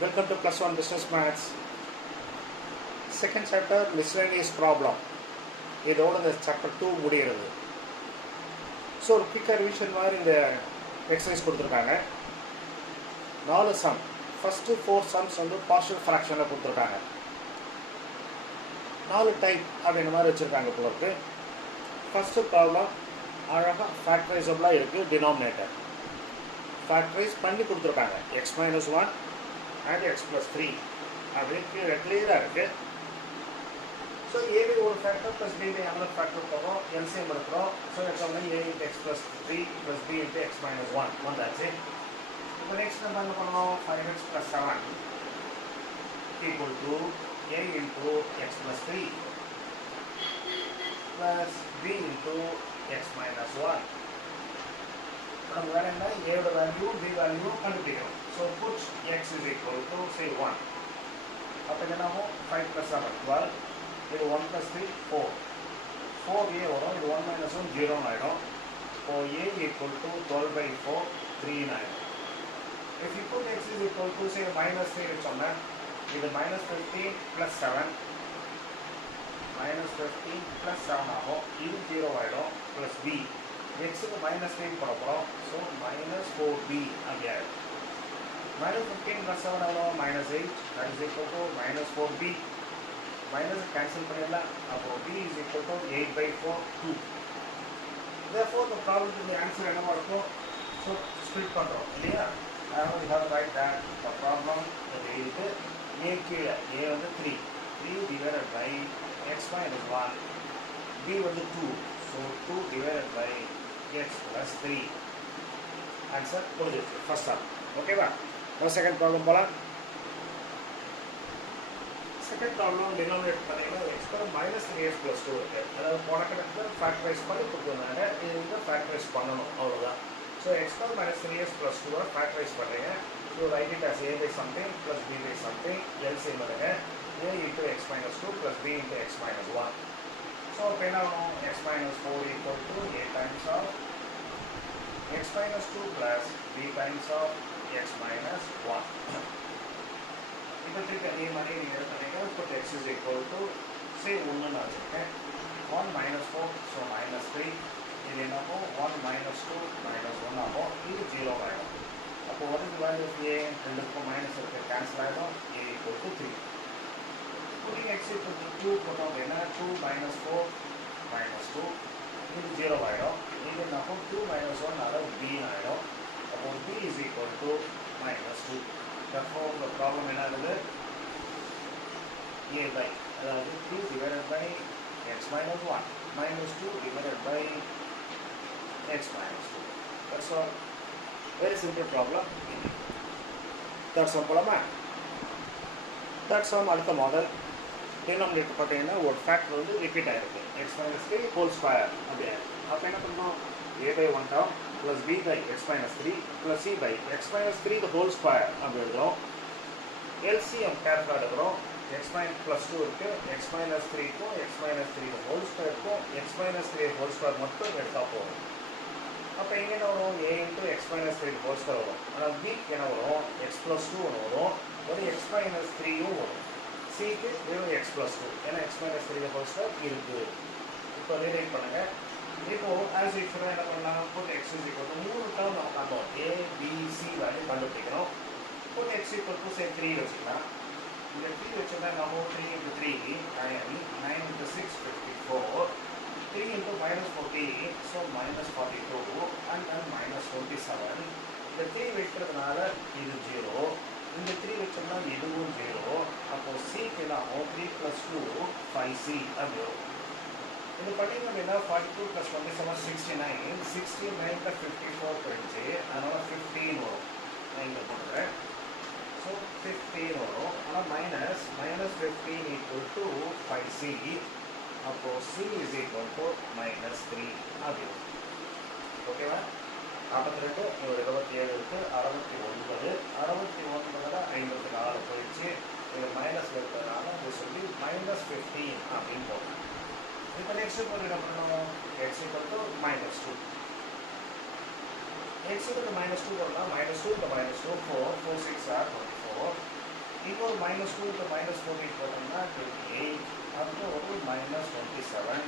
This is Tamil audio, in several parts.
Welcome to Plus One Business Maths. Second chapter miscellaneous problem. இதோட இந்த chapter 2 முடிகிறது. ஸோ ஒரு குயிக்காக ரிவிஷன் மாதிரி இந்த எக்ஸசைஸ் கொடுத்துருக்காங்க. 4 சம். ஃபஸ்ட்டு 4 சம்ஸ் வந்து பார்ஷியல் ஃப்ராக்ஷனில் கொடுத்துருக்காங்க. 4 டைப் அப்படின்ற மாதிரி வச்சுருக்காங்க போலருக்கு. ஃபஸ்ட்டு ப்ராப்ளம் அழகாக ஃபேக்டரைசபிளாக இருக்குது. டினாமினேட்டர் ஃபேக்டரைஸ் பண்ணி கொடுத்துருக்காங்க. X minus 1 and x plus 3 அப்படின்னு கிளியராக இருக்குது. ஸோ ஏபி ஒரு factor plus BB another factor போகிறோம், எல்சிஎம் எடுக்கிறோம். So example A into x plus 3 plus B into x minus 1 வந்தாச்சு. இப்போ நெக்ஸ்ட் நம்ம என்ன பண்ணணும், 5x plus 7 equal to A into x plus 3 plus B into x minus 1. நம்ம வேலை என்ன, ஏவோட வேல்யூ பி வேல்யூ கண்டுபிடிக்கணும். So put x is equal to சே 1. அப்போ என்ன ஆகும், 5 ப்ளஸ் 7 12, இது 1 ப்ளஸ் 3 4, 4a வரும், இது 1 மைனஸ் 1 0 ஆகிடும். இப்போ a ஈக்குவல் டு 12/4 3 ஆகிடும். If you put x is equal to say minus 3 சொன்னேன், இது மைனஸ் 15 ப்ளஸ் 7 மைனஸ் 15 ப்ளஸ் 7 ஆகும், இது 0 ஆகிடும். ப்ளஸ் b எக்ஸுக்கு மைனஸ் 3 போட போகிறோம். ஸோ மைனஸ் 4b அப்படி ஆகிடும். மைனஸ் 15 ப்ளஸ் 7 எவ்வளோ, minus 8, that is equal to minus 4b. Minus கேன்சல் பண்ணிடலாம். அப்போது b is equal to 8/4 2. therefore the ப்ராப்ளத்துக்கு ஆன்சர் என்னவா இருக்கும், ஸோ ஸ்ப்ளிட் பண்ணுறோம் இல்லையா. அதாவது we have to write that the problem இருக்குது a கீழே a வந்து 3 divided by x minus 1, b வந்து 2, so 2 divided by x plus 3. Answer புரிஞ்சிருக்கு ஃபர்ஸ்ட் ஆப். ஓகேவா. இப்போ செகண்ட் ப்ராப்ளம் போகலாம். செகண்ட் ப்ராப்ளம் டினாமினேட்டர் பார்த்தீங்கன்னா எக்ஸ்க்கு மைனஸ் 3x ப்ளஸ் 2 இருக்குது. அதாவது போன கணக்கில் ஃபேக்டரைஸ் பண்ணி கொடுத்துருந்தாங்க, இது வந்து ஃபேக்டரைஸ் பண்ணணும் அவ்வளோதான். ஸோ எக்ஸ்க்கு மைனஸ் 3x ப்ளஸ் 2 ஃபேக்டரைஸ் பண்ணுறீங்க. So write it as a by something plus b by something, LCM பண்ணுங்க. a into x minus 2 plus b into x minus 1. So இப்போ என்ன ஆகும், x minus 4 equal to a times of x minus 2 plus b times of x minus 1. இப்போ திருப்பி அதே மாதிரி நீங்கள் என்ன பண்ணீங்க, put x is equal to say 1 நான் வச்சுருக்கேன். 1 minus 4, ஸோ மைனஸ் 3. இது என்ன ஆகும், 1 minus 2 minus 1 ஆகும், இது 0 ஆகிடும். அப்போ what is the value of a, ரெண்டுக்கும் மைனஸ் இருக்குது, கேன்சல் ஆகிடும். a equal to 3. putting x equal to 2 போட்டோம் அப்படின்னா 2 minus 4 minus 2, இது 0 ஆகிடும். இது என்ன ஆகும், 2 minus 1 அதாவது b ஆகிடும். அப்போ b is equal to minus 2. therefore the problem என்ன ஆகுது, a by அதாவது 3 divided by x minus 1 minus 2 divided by x minus 2. that's all. very simple problem. third sum போலாமா. third sum அடுத்த மாடல். டினாமினேட்டர் பார்த்தீங்கன்னா ஒரு ஃபேக்டர் வந்து ரிப்பீட் ஆகிருக்கு, எக்ஸ் மைனஸ் 3 ஹோல் ஸ்கொயர் அப்படி ஆகிருக்கு. அப்போ என்ன பண்ணணும், a by 1 term plus b by x minus 3 plus c by x minus 3 the whole square அப்படி எழுதுகிறோம். LCM கேர்ஃபுல்லாக எடுக்கிறோம். x minus plus 2 இருக்குது, x minus 3க்கும் x minus 3 the whole squareக்கும் x minus 3 the whole square மட்டும் எடுத்தால் போகும். அப்போ இங்கே என்ன வரும், a into x minus 3 the whole square வரும். ஆனால் b என்ன வரும், x plus 2 ஒன்று வரும், ஒரு x minus 3யும் வரும். சிக்கு வெறும் x plus 2, ஏன்னா x minus 3 the whole square இருக்குது. இப்போ ரீரைட் பண்ணுங்கள். இப்போ ஆஸ் யூஷுவலாக என்ன பண்ணலாம், put x is equal to 3 term நம்ம காண்போம், a b c வேல்யூ கண்டுபிடிக்கணும். Put x equal to say 3 வச்சுக்கலாம். இந்த 3 வச்சுருந்தா நம்ம 3 into 3 9, 9 into 6 54, 3 into minus 14, so minus 42 and then minus 27. இந்த 3 வைக்கிறதுனால இது 0, இந்த 3 வச்சோம்னா இதுவும் 0. அப்போது சிக்கு என்ன ஆகும், 3 plus 2 5c அப்படி வரும். இது பண்ணிங்க அப்படின்னா 42 + 27 69, 69 + 54 20, அதனால் 15 வரும். நான் இங்கே போடுறேன். ஸோ 15 வரும். ஆனால் மைனஸ் 15 ஈக்குவல் டு 5c. அப்போது c இஸ் ஈக்குவல் டு -3 அப்படி வரும். ஓகேவா. 42 27 இருக்குது, 69 54 போயிடுச்சு. இது மைனஸ் இருக்கிறதுனால இது சொல்லி -15 அப்படின்னு போடுறேன். இப்போ நெக்ஸ்ட் போட்டு என்ன பண்ணணும், x equal to -2. x equal to -2 போடலாம். -2 into -2 4, 4 6 are 24. -2 to -14 போட்டோம்னா 28 அடுத்து ஒரு -27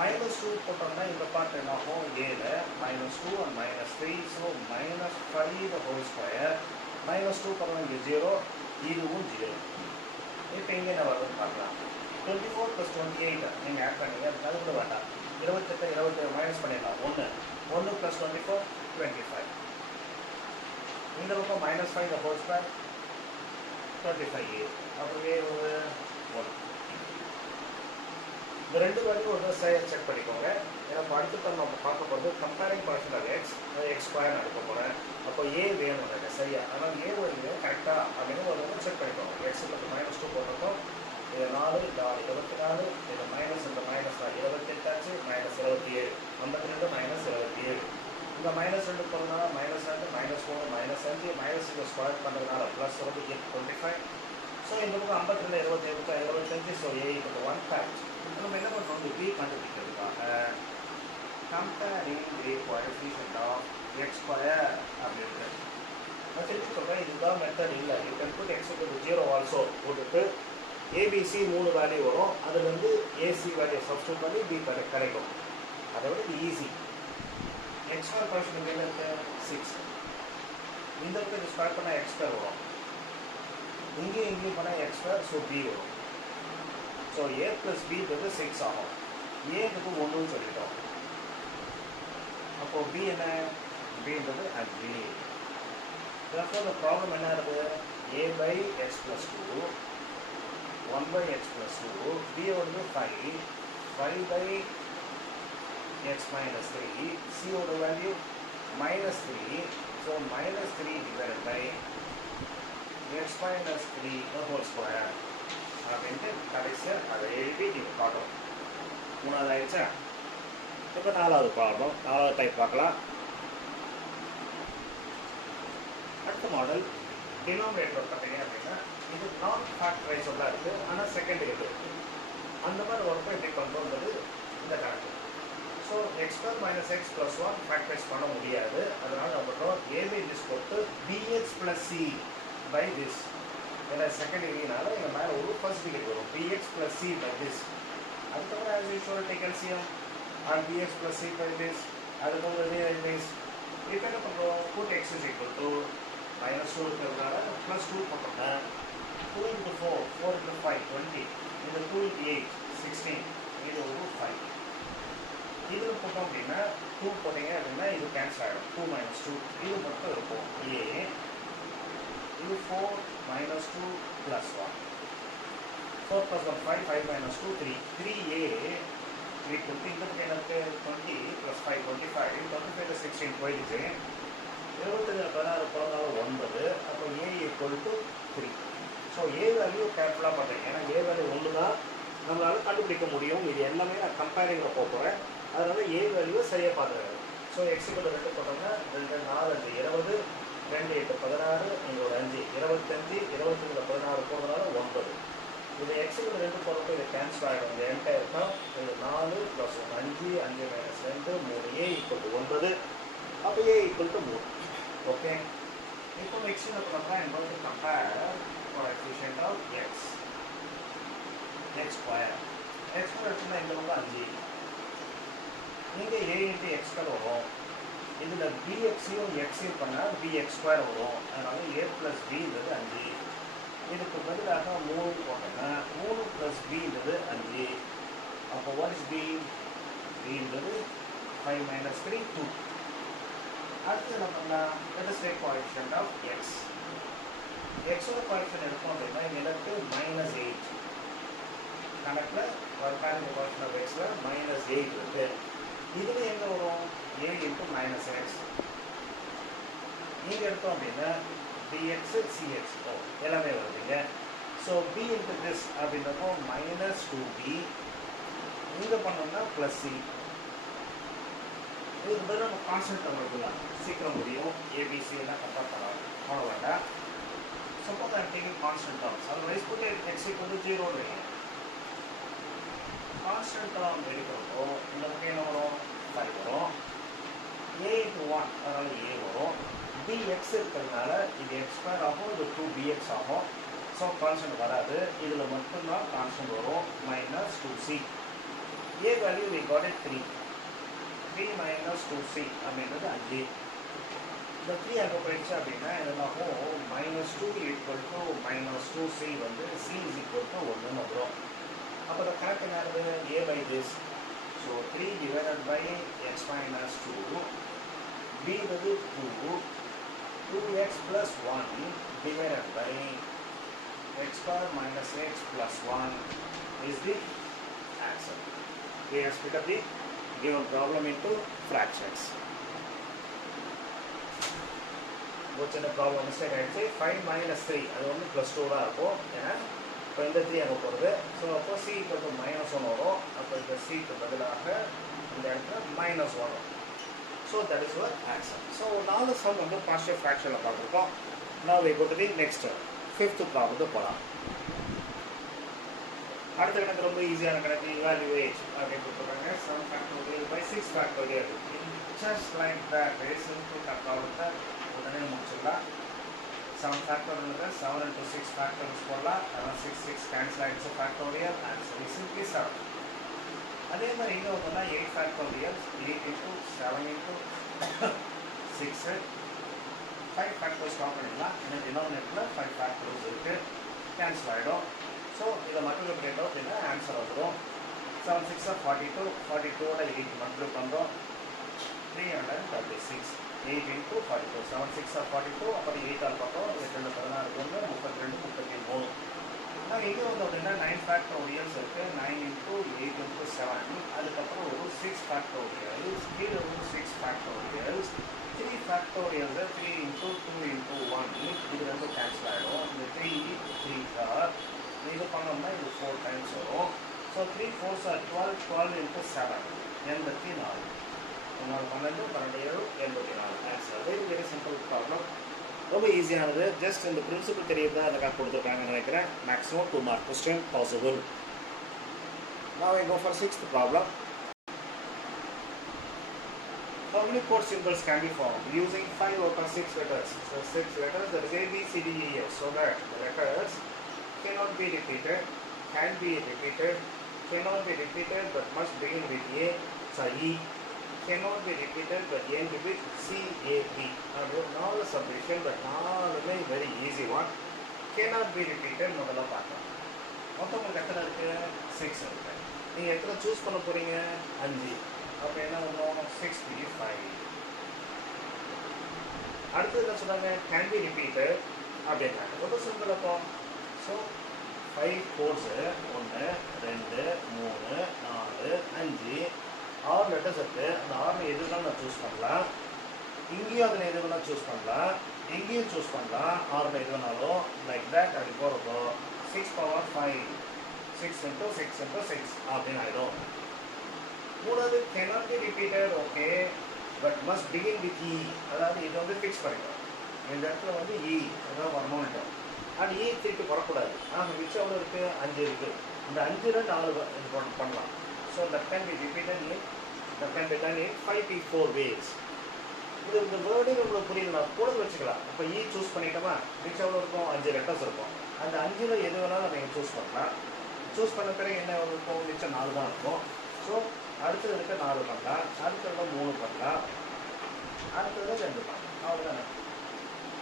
-2 போட்டோம்னா இந்த பார்ட் என்ன ஆகும் ஏல -2 and -3 so -5 the whole square -2 போட்டோம்னா இங்கே 0 இதுவும் 0 இப்போ இங்கே என்ன வருதுன்னு பார்க்கலாம் 24 + 28 நீங்கள் ஆட் பண்ணீங்க அது கூட வேண்டாம் 28 27 மைனஸ் பண்ணிடலாம் 1 1 + 24 25 இந்த பக்கம் -5 the whole square 25 அப்படியே ஒரு 1 இந்த ரெண்டு வேல்யூ ஒரு செக் பண்ணிக்கோங்க ஏன்னா அடுத்து நம்ம பார்க்க போகிறது comparing portion of x x square எடுக்க போகிறேன் அப்போ ஏ வேணும் எனக்கு சரியா ஆனால் ஏ வேல்யூ கரெக்டாக அப்படின்னு ஒரு செக் பண்ணிக்கோங்க எக்ஸ் -2 போட்டிருக்கோம் இது 4 இது 24 இது மைனஸ் இந்த மைனஸ் 28 ஆச்சு -27 52 -27 இந்த -2 போகிறதுனால -2 -4 -5 -5 ஸ்கொயர் பண்ணுறதுனால ப்ளஸ் வந்து 25 ஸோ இந்த பக்கம் 52 27 25 ஸோ ஏ இது 1 ஃபேக்ட் நம்ம என்ன பண்ணுறோம் இந்த பி கண்டுபிடிக்கிறதுக்காக comparing the coefficient of x square அப்படின்ட்டு நான் திருப்பி சொல்கிறேன் இதுதான் மெத்தட் இல்லை you can put x = 0 also போட்டுட்டு ஏபிசி 3 வேல்யூ வரும் அதுலேருந்து ஏசி வேல்யூ சப்ஸ்டியூட் பண்ணி பி கிடைக்கும் அதை விட இது ஈஸி எக்ஸ் ஸ்கொயர் கோஎஃபிஷியன்ட் என்ன இருக்குது 6 இந்த பக்கம் இது ஸ்கொயர் பண்ணால் எக்ஸ் ஸ்கொயர் வரும் இங்கேயும் பண்ணால் எக்ஸ் ஸ்கொயர் ஸோ பி வரும் ஸோ ஏ + பின்றது 6 ஆகும் ஏன்றது 1ன்னு சொல்லிட்டோம் அப்போது பி என்ன பின்றது 5 therefore the problem என்ன இருக்குது a/x + 2 1/x + 2 b ஓடது 5 5/x - 3 c ஓட value -3 so -3 divided by x - 3 the whole square அப்படின்ட்டு கடைசியாக அதை எழுதி நீங்கள் பார்க்கணும் 3வது ஆயிடுச்சா இப்போ 4வது ப்ராப்ளம் 4வது டைப் பார்க்கலாம் அடுத்த மாடல் டினாமினேட்டர் பார்த்தீங்க அப்படின்னா இது நான் ஃபேக்டரைஸபிளாக இருக்குது ஆனால் செகண்ட் இது அந்த மாதிரி ஒர்க்கை எப்படி பண்ணுறது இந்த கணக்கு ஸோ x² - x + 1 ஃபேக்டரைஸ் பண்ண முடியாது அதனால் நம்ம பண்ணுறோம் ஏபிஎஸ் போட்டு bx + c by this ஏன்னா செகண்ட் டிகிரினால எங்கள் மேலே ஒரு ஃபர்ஸ்ட் டிகிரி வரும் bx + c by this அதுக்கப்புறம் as usual take LCM and bx + c by this அதுக்கப்புறம் this இப்போ என்ன பண்ணுறோம் put x = -2 இருக்கிறதுனால +2 போட்டோம்னா 2 × 4 4 × 5 20 இந்த 2 × 8 16 இது ஒரு 5 இதில் போட்டோம் அப்படின்னா 2 போட்டிங்க அப்படின்னா இது கேன்சல் ஆகிடும் 2 - 2 இது மட்டும் இருக்கும் ஏ இது 4 - 2 + 1 4 + 1 5 5 - 2 3 3a இந்த எனக்கு 20 + 5 25 25 16 போயிடுச்சு 25 16 பிறந்தாலும் 9 அப்போ a = 3 ஸோ ஏ வேல்யூ கேர்ஃபுல்லாக பண்ணுறேன் ஏன்னா ஏ வேல்யூ 1 தான் நம்மளால் கண்டுபிடிக்க முடியும் இது எல்லாமே நான் கம்பேரிங்கில் போகிறேன் அதனால ஏ வேல்யூவை சரியாக பார்த்துக்கிறேன் ஸோ x = 2 போட்டோம்னா 2 4 5 20 2 8 16 இங்கே ஒரு 5 25 25 16 போகிறதுனால 9 இது x = 2 போகிறப்போ இது கேன்சல் ஆகிடும் இந்த என்டையர் இருக்கும் இது 4 + 1 5 5 - 2 3 a = 9 அப்போ a = 3 ஓகே இப்போ நெக்ஸ்ட் என்ன பண்ணுறோம்னா என்பது compare coefficient of x square எடுத்துன்னா இந்த பக்கம் 5 இங்கே a × x வரும் இதில் bx-ஐயும் x-ஐயும் பண்ணால் bx² வரும் அதனால a + b-ன்றது 5 இதுக்கு பதிலாக 3 போட்டோம்னா 3 + b-ன்றது 5 அப்போ what is b? b-ன்றது 5 - 3 2 அடுத்து என்ன பண்ணலாம் let us take coefficient of x x-ஓட கோஎஃபிஷியன்ட் எடுத்தோம் அப்படின்னா இங்கே எனக்கு -8 கணக்கில் கம்பேரிங் கோஎஃபிஷியன்ட் ஆஃப் x-ல -8 இருக்குது இதில் எங்கே வரும் a × -x இங்கே எடுத்தோம் அப்படின்னா dx cx எல்லாமே வருதுங்க ஸோ b × this அப்படின்றப்போ -2b இங்கே பண்ணோம்னா +c இதுக்கு பதில் நம்ம கான்ஸ்டன்ட் எடுத்துக்கலாம் சீக்கிரம் முடியும் ஏபிசி எல்லாம் கம்பேர் பண்ண வேண்டாம் suppose I'm taking constant terms otherwise put x = 0 வைங்க கான்ஸ்டன்ட் டேர்ம் எடுக்கிறப்போ இந்த பக்கம் என்ன வரும் 5 வரும் a × 1 அதனால் a வரும் bx இருக்கிறதுனால இது x² ஆகும் இது 2bx ஆகும் ஸோ கான்ஸ்டன்ட் வராது, இதில் மட்டும்தான் கான்ஸ்டன்ட் வரும். Minus 2c. A value we got it 3. 3 minus 2c அப்படின்றது 5. இந்த 3 அங்கே போயிடுச்சு அப்படின்னா என்னாகும், minus 2 equal to minus 2c வந்து c இஸ் ஈக்குவல் டு 1ன்னு வரும். அப்போ இந்த கணக்கு என்னது, a by this. So 3 divided by x minus 2, b வந்து 2, 2x plus 1 divided by x square minus x plus 1 is the answer. We have split up the given problem into fractions. What's in the problem mistake? I say 5 minus 3, அது வந்து plus 2 தான் இருக்கும். ஏன்னா இப்போ இந்த 3 அங்கே போகிறது. ஸோ அப்போ c equal to minus 1 வரும். அப்போ இந்த c க்கு பதிலாக இந்த இடத்துல minus 1 வரும். So that is your answer. So now the sum வந்து partial fraction பார்த்துருக்கோம். Now we go to the next fifth problem போகலாம். அடுத்த கணக்கு ரொம்ப ஈஸியான கணக்கு, evaluate அப்படின்னு கொடுத்துருக்காங்க. Sum factorial by 6 factorial. Just like that, very simple கணக்கு உடனே முடிச்சிடலாம். Sum factorial 7 into 6 factorials போடலாம். அதான் 6 6 cancel ஆகிடுச்சு factorial. Answer is simply 7. அதே மாதிரி இங்கே ஒன்றுனா 8 factorial, 8 into 7 into 6, 5 factors stop பண்ணிடலாம். ஏன்னா டினாமினேட்டரில் 5 factors இருக்குது, கேன்சல் ஆகிடும். ஸோ இதை மல்டிப்ளை பண்ணிட்டோம் அப்படின்னா ஆன்சர் வந்துடும். 7 6 42, 42ஓட 8 மல்டிப்ளை பண்ணுறோம், 336. 8 into 42, 7 6 42, அப்புறம் 8 ஆல் பார்த்தோம், 8 16 32, 33. ஆனால் இங்கே வந்து அப்படின்னா 9 factorials இருக்குது. 9 into 8 into 7, அதுக்கப்புறம் ஒரு 6 factorials, கீழே ஒரு 6 factorials, 3 factorials, 3 into 2 into 1, இது ரெண்டு கேன்சல் ஆகிடும். இந்த 3 இது பண்ணோம்னா இது 4 டைம்ஸ் வரும். So 3 4s are 12, 12 into 7, 84. 12 12 84. Answer very very simple problem, ரொம்ப ஈஸியானது. ஜஸ்ட் இந்த பிரின்சிபல் தெரியுது தான் அதுக்காக கொடுத்துருக்காங்கன்னு நினைக்கிறேன். Maximum 2 mark question possible. Now we go for 6th problem. How many code symbols can be formed using 5 out of 6 letters? So 6 letters, that is A, B, C, D, E, F. So that the letters cannot be repeated, can be repeated, cannot be repeated but must begin with A, so E, cannot be repeated but end with C, A, B. Now the subdivision, but நாலுமே very easy one. Cannot be repeated முதல்ல பார்க்கலாம். மொத்தம் உங்களுக்கு எத்தனை இருக்குது? 6 இருக்குது. நீங்கள் எத்தனை சூஸ் பண்ண போகிறீங்க? 5. அப்போ என்ன பண்ணுவோம்? 65. அடுத்தது என்ன சொன்னாங்க? Can be repeated அப்படின்னாங்க. ரொம்ப சிம்பிள் அப்போ. ஸோ 5 codes, 1 2 3 4 5, 6 லெட்டர்ஸ் இருக்குது. அந்த 6 எது வேணாலும் நான் சூஸ் பண்ணலாம். இங்கேயும் அதில் எது வேணாலும் சூஸ் பண்ணலாம், எங்கேயும் சூஸ் பண்ணலாம். 6 எது வேணாலும் லைக் தட் அப்படி போகிறப்போ 6 power 5, 6 into 6 into 6 அப்படின்னு ஆகிடும். மூணாவது cannot be repeated, okay, but must begin with E. அதாவது இது வந்து ஃபிக்ஸ் பண்ணிட்டோம். இந்த இடத்துல வந்து E அதாவது வரணும்ட்டோம். அண்ட் E திருப்பி வரக்கூடாது. ஆனால் மிச்சம் எவ்வளோ இருக்குது? 5 இருக்குது. இந்த 5ல் 4 இது பண்ணலாம். So that can be repeated in, that can be done in 5p4 ways. இது இந்த வேர்டு உங்களுக்கு புரியல கூட வச்சுக்கலாம். இப்போ E சூஸ் பண்ணிட்டோமா, மிச்சம் எவ்வளோ இருக்கும்? 5 லெட்டர்ஸ் இருக்கும். அந்த 5ல் எது வேணாலும் நீங்கள் சூஸ் பண்ணலாம். சூஸ் பண்ண பிறகு என்ன இருக்கும்? மிச்சம் 4 தான் இருக்கும். ஸோ அடுத்தது இருக்க 4 பண்ணலாம், அடுத்தது 3 பண்ணலாம், அடுத்தது 2 பண்ணலாம், அவ்வளோதானே.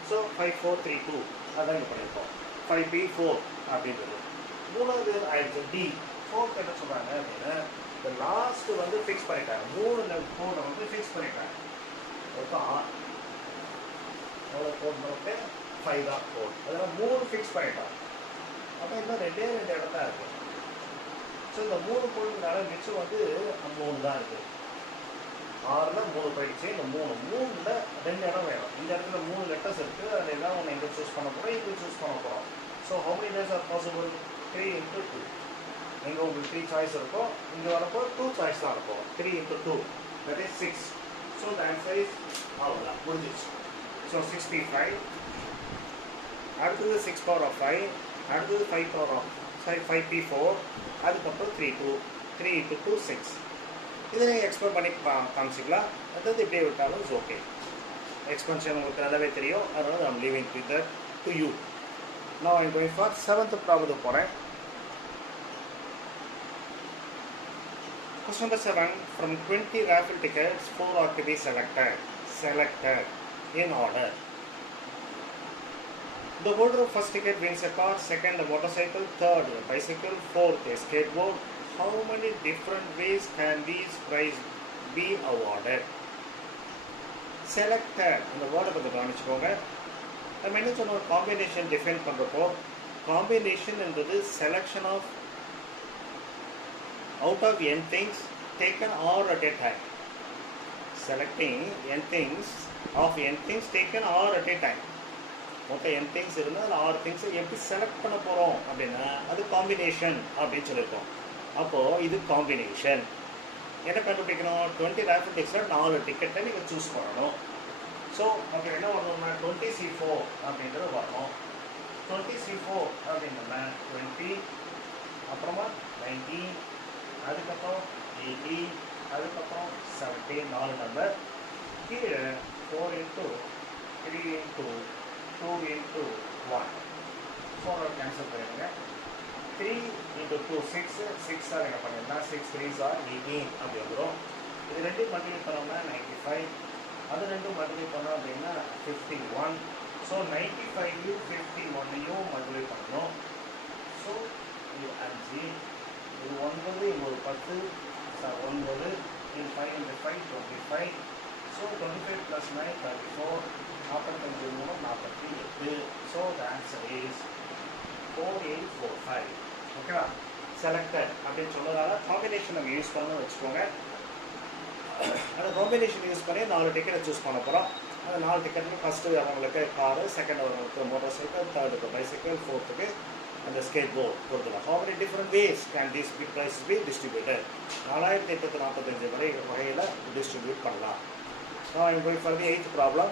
ஸோ 5 4 3 2 அதான் இங்கே பண்ணியிருக்கோம். 5p4 அப்படின்றது. மூணாவது ஆயிடுச்சு D. 4th என்ன சொல்கிறாங்க அப்படின்னா, இந்த லாஸ்ட்டு வந்து ஃபிக்ஸ் பண்ணிட்டாங்க. 3 கோடை வந்து ஃபிக்ஸ் பண்ணிட்டாங்க. மொத்தம் எவ்வளோ கோட் பண்ணிட்டு 5 தான் கோட். அதனால் 3 ஃபிக்ஸ் பண்ணிட்டாங்க. அப்போ இன்னும் 2 இடம் தான் இருக்குது. ஸோ இந்த 3 கோடுனால மிச்சம் வந்து 3 தான் இருக்குது. 6ல் 3 போயிடுச்சு. இந்த 3ல் 2 இடம் வேணும். இந்த இடத்துல 3 லெட்டர்ஸ் இருக்குது. அதில் எதாவது ஒன்று எங்கே சூஸ் பண்ண போகிறோம், இங்கே சூஸ் பண்ண போகிறோம். So how many days are possible? 3 into 2. இங்கே உங்களுக்கு 3 சாய்ஸ் இருக்கும், இங்கே வரப்போ 2 சாய்ஸ் தான் இருக்கும். 3 into 2, that is 6. So the answer is அவ்வளோதான், முடிஞ்சிச்சு. ஸோ 65. அடுத்தது 6 power of 5, அடுத்தது 5 power of 5p4, அதுக்கப்புறம் 3 2, 3 into 2 6. இதை நீங்கள் எக்ஸ்பெண்ட் பண்ணி காமிச்சிக்கலாம். அதாவது இப்படியே விட்டாலும் ஓகே. எக்ஸ்பென்ஷன் உங்களுக்கு நல்லாவே தெரியும். அதனால் I'm leaving with that to you. Now I am going for 7th problem. Question number 7. From 20 raffle tickets, 4 are to be selected. Selected in order. The holder of first ticket wins a car, second a motorcycle, third a bicycle, fourth a skateboard. How many different ways can these prizes be awarded? Selected. இந்த வேர்டை பற்றி கவனிச்சுக்கோங்க. நம்ம என்ன சொன்னோம், காம்பினேஷன் டிஃபைன் பண்ணுறப்போ காம்பினேஷன் என்பது selection of out of n things taken all at a time. Selecting n things of n things taken all at a time. மொத்தம் n things இருந்தால் அதில் 6 things எப்படி செலக்ட் பண்ண போகிறோம் அப்படின்னா அது காம்பினேஷன் அப்படின்னு சொல்லியிருக்கோம். அப்போது இது காம்பினேஷன். என்ன கண்டுபிடிக்கணும், 20 ரேபிட் டிக்கெட்ஸில் 4 டிக்கெட்டை நீங்கள் சூஸ் பண்ணணும். ஸோ அப்போ என்ன வரணும்னா 20C4 அப்படின்றது வரணும். 20C4 அப்படின்னா 20, அப்புறமா 19, அதுக்கப்புறம் 80, அதுக்கப்புறம் 17, 4 நம்பர். கீழே 4 into 3 into 2 into 1. 4 கேன்சல் பண்ணிடுங்க. 3 into 2 6, 6 ஆர் என்ன பண்ணிடலாம், 6 3s are 18 அப்படி வந்துடும். இது ரெண்டும் மல்டிப்ளை பண்ணோம்னா 95, அது ரெண்டும் மல்டிப்ளை பண்ணோம் அப்படின்னா 51. ஸோ 95யும் 51யும் மல்டிப்ளை பண்ணணும். ஸோ இது 5, இது 9, இது ஒரு 10, 9, இது 5 into 5 25. So 25 plus 9 34, 45 48. So the answer is 4845. ஓகேவா? செலக்டட் அப்படின்னு சொன்னதால காம்பினேஷன் நம்ம யூஸ் பண்ணணும்னு வச்சுக்கோங்க. அந்த காம்பினேஷன் யூஸ் பண்ணி 4 டிக்கெட்டை சூஸ் பண்ண போகிறோம். அந்த 4 டிக்கெட்டுக்கு ஃபஸ்ட்டு அவங்களுக்கு காரு, செகண்ட் அவங்களுக்கு மோட்டார் தேர்டுக்கு பைசைக்கிள், ஃபோர்த்துக்கு அந்த ஸ்கேட் போர்ட் கொடுத்துலாம். How many different ways can these big prizes be distributed? 4845 வகையில் டிஸ்ட்ரிபியூட் பண்ணலாம். Now I am going for the 8th problem.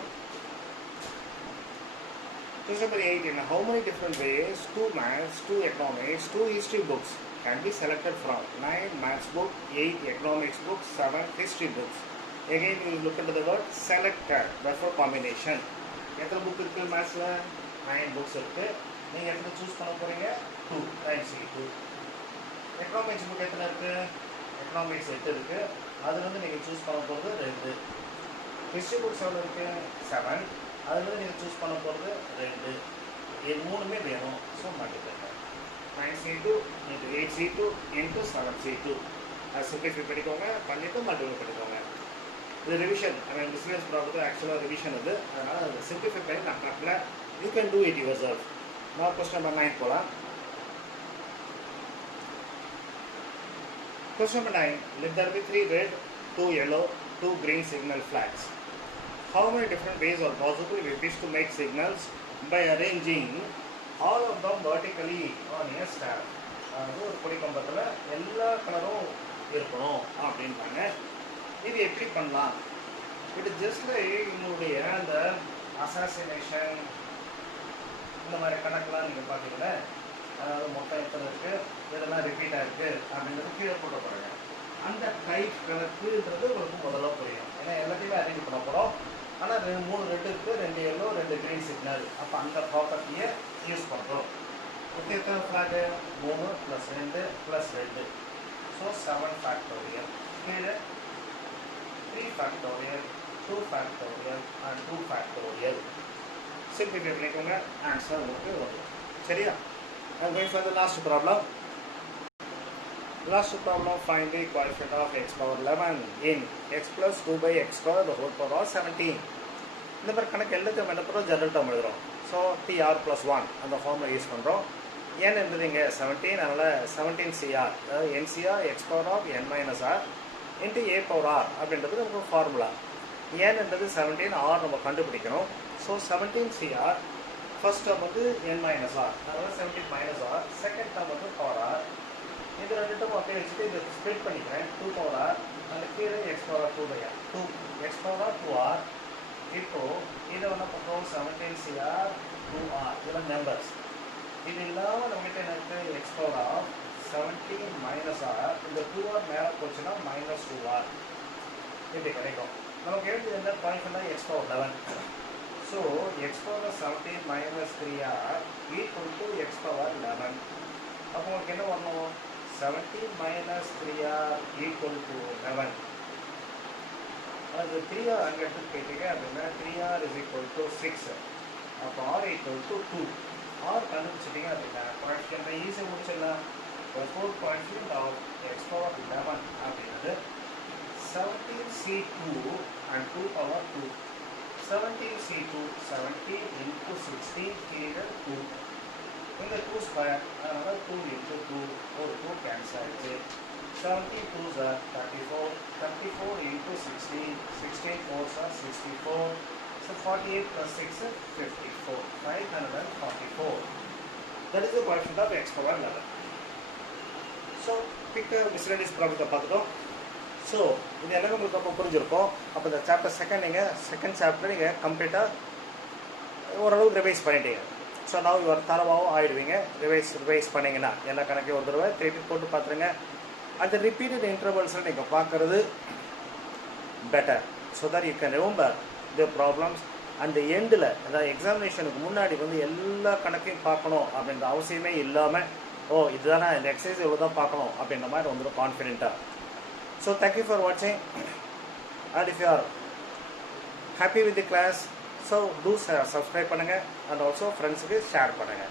Question number 8. In how many different ways 2 maths, 2 economics, 2 history books can be selected from? 9 maths book, 8 economics book, 7 history books. Again you look into the word selected, therefore combination. எத்தனை புக் இருக்குது மேத்ஸில்? 9 புக்ஸ் இருக்குது. நீங்கள் எத்தனை சூஸ் பண்ண போகிறீங்க? 2 times 2. எக்கனாமிக்ஸ் புக் எத்தனை இருக்குது? எக்கனாமிக்ஸ் 8 இருக்குது. அதுலேருந்து நீங்கள் சூஸ் பண்ண போகிறது 2. ஹிஸ்ட்ரி புக்ஸ் எவ்வளோ இருக்குது? 7. அதுலேருந்து நீங்கள் சூஸ் பண்ண போகிறது 2. இது 3மே வேணும். So multiply 9C2 into 8C2 into 7C2. அது சிம்பிளிஃபை பண்ணிக்கோங்க, பண்ணிவிட்டு மல்டிப்ளை பண்ணிக்கோங்க. இது ரிவிஷன். ஐ பிஸ்னஸ் ப்ராப்ளம் ஆக்சுவலாக ரிவிஷன் இது. அதனால் அது சிம்பிளிஃபை பண்ணி நான் காட்டல. You can do it your self. நான் கொஸ்டின் நம்பர் 9 போகலாம். Question number 9. Let there be 3 red, 2 yellow, 2 green signal flags. How many different ways are possible we wish to make signals by arranging all of them vertically on a stack? அது ஒரு கொடி கம்பத்தில் எல்லா கலரும் இருக்கணும் அப்படின்றாங்க. இது எப்படி பண்ணலாம்? இது ஜஸ்ட் உங்களுடைய அந்த அசாசினேஷன் இந்த மாதிரி கணக்கெலாம் நீங்கள் பார்த்தீங்கன்னா, அதாவது மொத்தம் எத்தனை இருக்குது, இதெல்லாம் ரிப்பீட் ஆகிருக்கு அப்படின்றது கீழே போட்டு போகிறாங்க. அந்த டைப் கணக்குன்றது உங்களுக்கு முதல்ல புரியும். ஏன்னா எல்லாத்தையுமே அரேஞ்ச் பண்ண போகிறோம். ஆனால் 3 ரெட் இருக்குது, 2 எல்லோ, 2 க்ரீன் சிக்னல். அப்போ அந்த ப்ராப்பர்ட்டியை யூஸ் பண்ணுறோம். ஓகே, எத்தனை ஃப்ளாகு? 3 + 2 + 2. So 7 factorial. கீழே 3 factorial, 2 factorial and 2 factorial. Simplify பண்ணிக்கோங்க, ஆன்சர் உங்களுக்கு வரும். சரியா? I'm going for the last problem. Last problem, find the coefficient of x power 11 in x plus 2 by x square the whole power of 17. இந்த மாதிரி கணக்கு எல்லாத்தையும் என்ன பண்ணுறோம், ஜெனரல் டேர்ம் எழுதுகிறோம். ஸோ TR+1 அந்த ஃபார்மில் யூஸ் பண்ணுறோம். n என்பது இங்கே 17, அதனால் 17CR, அதாவது NCR x power of n minus r into a power r அப்படின்றது நமக்கு ஃபார்முலா. n என்பது 17, r நம்ம கண்டுபிடிக்கணும். ஸோ 17CR ஃபர்ஸ்ட் டேர்ம் வந்து n minus r, அதாவது 17 minus r. செகண்ட் டேர்ம் வந்து பவர் r. இது ரெண்டு டேர்ம் அப்படியே வச்சுட்டு இதை ஸ்ப்ளிட் பண்ணிக்கிறேன். 2 power r அந்த கீழே x power 2 by r, 2 x power 2r. இப்போது இதை என்ன பண்ணுறோம், 17CR 2r, இதெல்லாம் நம்பர்ஸ். இது இல்லாமல் நம்மகிட்ட எனக்கு x power 17 minus r, இந்த 2r மேலே போச்சுன்னா -2r இப்படி கிடைக்கும். நமக்கு எழுதி என்ன point x power 11. So x power 17 minus 3r equal to x power 11. அப்போ உங்களுக்கு என்ன வரணும்? 17 minus 3r equal to 11. அது 3r அங்கே எடுத்து போயிட்டீங்க அப்படின்னா 3r is equal to 6. அப்போ r equal to 2. r கண்டுபிடிச்சிட்டிங்க அப்படின்னா கோஎஃபிஷியன்ட் ஈஸியாக முடிச்சிடலாம். therefore coefficient of x power 11 அப்படின்றது 17c2 and 2 power 2. 17c2 17 into 16 கீழே 2. இந்த 2 ஸ்கொயர் அதனால் 2 into 2 ஒரு 2 கேன்சல் ஆகிடுச்சு. 17 2s are 34. 34 into 16. 16 4s are 64. So 48 plus 6 is 54. 544. That is the coefficient of x power 11. So pick a miscellaneous problem பார்த்துட்டோம். ஸோ இது எல்லாமே உங்களுக்கு அப்போ புரிஞ்சிருக்கும். அப்போ இந்த சாப்டர் செகண்ட் சாப்டர் நீங்கள் கம்ப்ளீட்டாக ஓரளவுக்கு ரிவைஸ் பண்ணிட்டீங்க. ஸோ நான் இவர் தரவாகவும் ஆகிடுவீங்க. ரிவைஸ் பண்ணிங்கன்னா எல்லா கணக்கையும் ஒரு தடவை திருப்பி போட்டு பார்த்துருங்க. அந்த ரிப்பீட்டட் இன்டர்வல்ஸில் நீங்கள் பார்க்குறது better. So that you can remember the problems. அந்த எண்டில் அதாவது எக்ஸாமினேஷனுக்கு முன்னாடி வந்து எல்லா கணக்கையும் பார்க்கணும் அப்படின்ற அவசியமே இல்லாமல் இதுதானே இந்த எக்ஸசைஸ் இவ்வளோ தான் பார்க்கணும் அப்படின்ற மாதிரி வந்துடும் கான்ஃபிடென்ட்டாக. So thank you for watching, and if you are happy with the class, so do subscribe பண்ணுங்க and also friends க்கு share பண்ணுங்க.